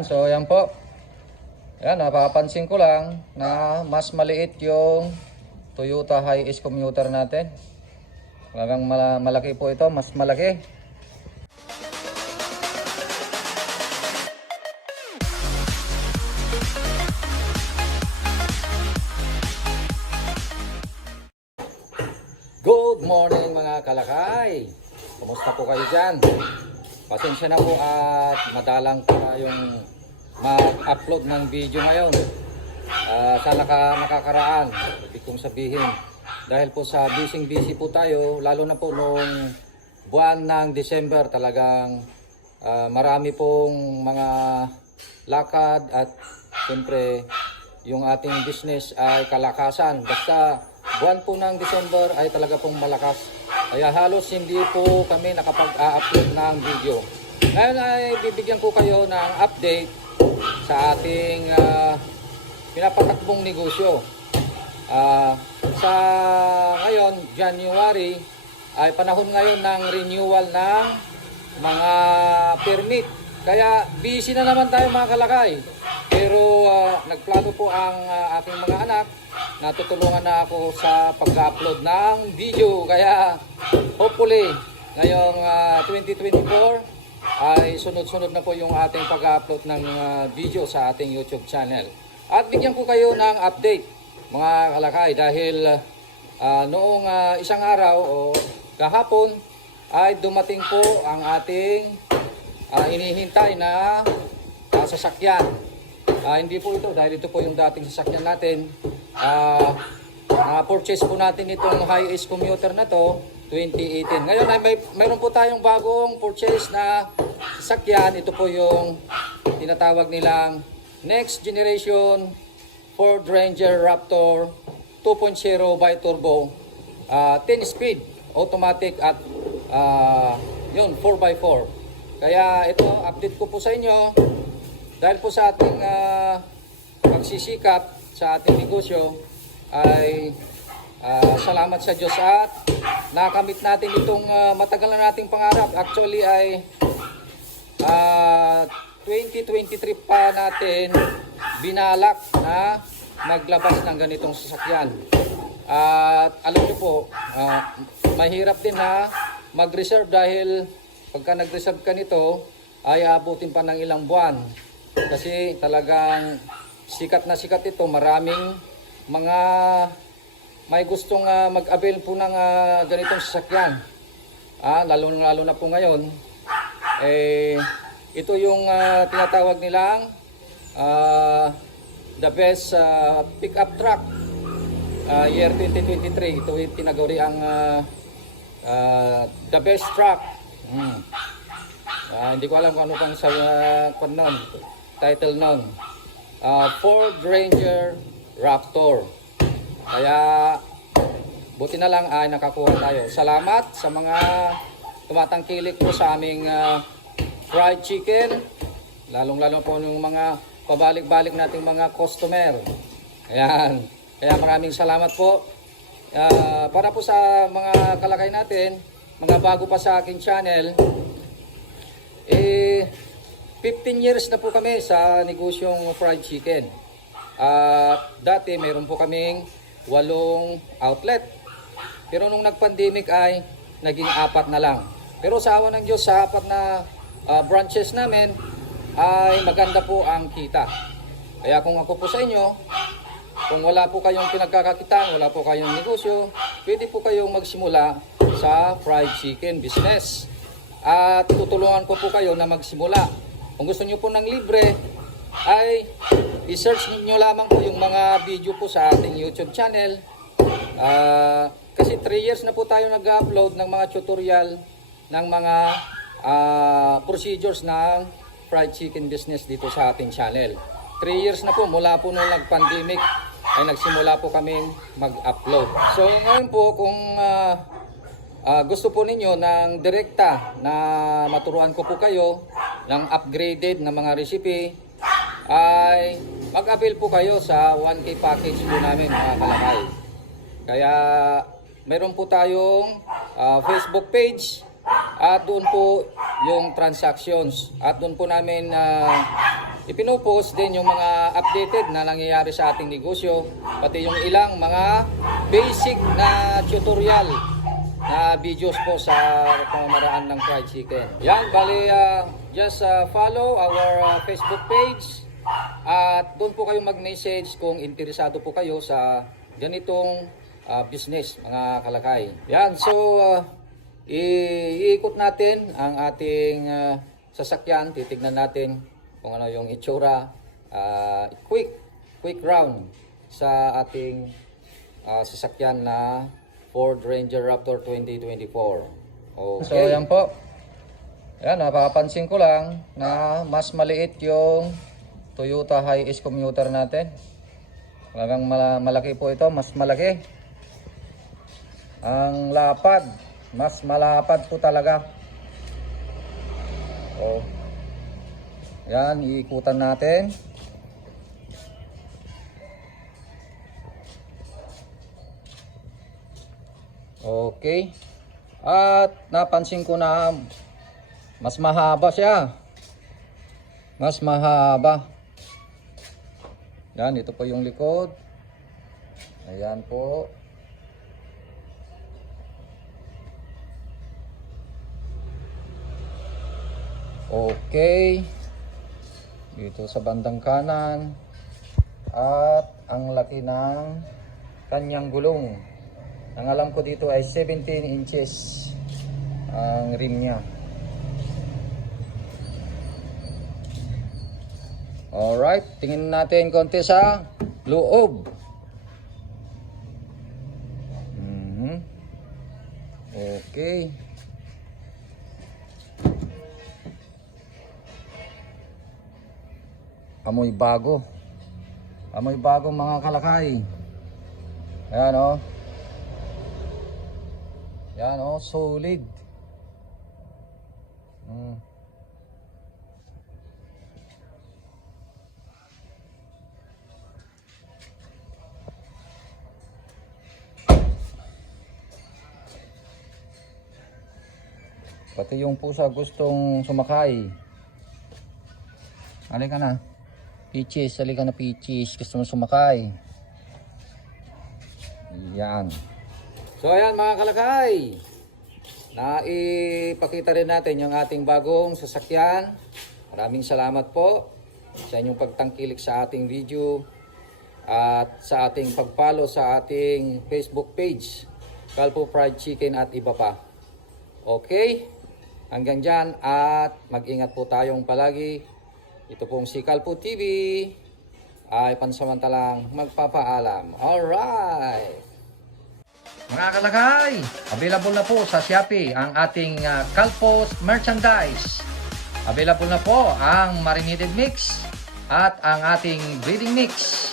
So ayan po. Ayan, napapansin ko lang na mas maliit yung Toyota Hiace commuter natin. Talagang malaki po ito, mas malaki. Good morning mga kalakay. Kumusta po kayo dyan? Pasensya na po at madalang po tayong mag-upload ng video ngayon. Sa nakakaraan, ibig kong sabihin. Dahil po sa busy po tayo, lalo na po noong buwan ng December, talagang marami pong mga lakad at siyempre yung ating business ay kalakasan. Basta buwan po ng December ay talaga pong malakas. Kaya halos hindi po kami nakapag-upload ng video. Ngayon ay bibigyan ko kayo ng update sa ating pinapatakbong negosyo. Sa ngayon, January, ay panahon ngayon ng renewal ng mga permit. Kaya busy na naman tayo mga kalakay. Pero nagplano po ang aking mga anak. Natutulungan na ako sa pag-upload ng video. Kaya hopefully ngayong 2024 ay sunod-sunod na po yung ating pag-upload ng video sa ating YouTube channel. At bigyan ko kayo ng update mga kalakay dahil noong isang araw o kahapon ay dumating po ang ating inihintay na sasakyan. Hindi po ito dahil ito po yung dating sasakyan natin. Purchase po natin itong Hiace commuter na to 2018. Ngayon ay mayroon po tayong bagong purchase na sasakyan. Ito po yung tinatawag nilang next generation Ford Ranger Raptor 2.0 bi-turbo 10 speed automatic at yun 4x4. Kaya ito update ko po sa inyo dahil po sa ating pagsisikap sa ating negosyo ay salamat sa Diyos at nakamit natin itong matagal na nating pangarap. Actually ay 2023 pa natin binalak na maglabas ng ganitong sasakyan. At alam niyo po, mahirap din na mag-reserve dahil pagka nag-reserve ka nito ay abutin pa ng ilang buwan. Kasi talagang sikat na sikat ito. Maraming mga may gustong mag-avail po ng ganitong sasakyan. Lalo na po ngayon. Ito yung tinatawag nilang the best pick-up truck year 2023. Ito yung tinaguri ang the best truck. Hindi ko alam kung ano pang sa title nun. Ford Ranger Raptor. Kaya buti na lang ay nakakuha tayo. Salamat sa mga tumatangkilik po sa aming fried chicken. Lalong-lalo po yung mga pabalik-balik nating mga customer. Ayan. Kaya maraming salamat po. Para po sa mga kalakay natin, mga bago pa sa aking channel, 15 years na po kami sa negosyong fried chicken. Dati mayroon po kaming 8 outlet. Pero nung nag-pandemic ay naging 4 na lang. Pero sa awa ng Diyos, sa 4 na branches namin ay maganda po ang kita. Kaya kung ako po sa inyo, kung wala po kayong pinagkakakitaan, wala po kayong negosyo, pwede po kayong magsimula sa fried chicken business. At tutulungan ko po kayo na magsimula. Kung gusto niyo po ng libre, ay i-search niyo lamang po yung mga video po sa ating YouTube channel. Kasi 3 years na po tayo nag-upload ng mga tutorial ng mga procedures ng fried chicken business dito sa ating channel. 3 years na po mula po nung nag-pandemic ay nagsimula po kaming mag-upload. So ngayon po kung gusto po ninyo ng direkta na maturuan ko po kayo ng upgraded na mga recipe, ay mag-avail po kayo sa 1K package po namin mga kalakay. Kaya mayroon po tayong Facebook page at doon po yung transactions at doon po namin ipinopost din yung mga updated na nangyayari sa ating negosyo, pati yung ilang mga basic na tutorial na videos po sa pamamaraan ng fried chicken. Yan, bali just follow our Facebook page at doon po kayo mag-message kung interesado po kayo sa ganitong business, mga kalakay. Yan, so iikot natin ang ating sasakyan, titignan natin kung ano yung itsura, quick round sa ating sasakyan na Ford Ranger Raptor 2024. Okay. So yan po. Yan, napapansin ko lang na mas maliit yung Toyota Hiace commuter natin. Talagang malaki po ito, mas malaki. Ang lapad, mas malapad po talaga. Oh. Yan, iikutan natin. Okay. At napansin ko na mas mahaba siya. Mas mahaba. Yan, ito po yung likod. Ayan po. Okay. Dito sa bandang kanan. At ang laki ng kanyang gulong. Ang alam ko dito ay 17 inches ang rim niya. Alright, tingin natin konti sa loob. Okay. Amoy bago. Amoy bago mga kalakay. Ayan o. Yan o, solid. Pati yung pusa gustong sumakay. Halika na. Peaches, halika na Peaches. Gusto mo sumakay. Yan. So ayan mga kalakay, naipakita rin natin yung ating bagong sasakyan. Maraming salamat po sa inyong pagtangkilik sa ating video at sa ating pagfollow sa ating Facebook page, Calpo Fried Chicken at iba pa. Okay, hanggang dyan at mag-ingat po tayong palagi. Ito pong si Calpo TV ay pansamantalang magpapaalam. Alright! Mga kalakay, available na po sa Shopee ang ating Calpo merchandise. Available na po ang marinated mix at ang ating breeding mix.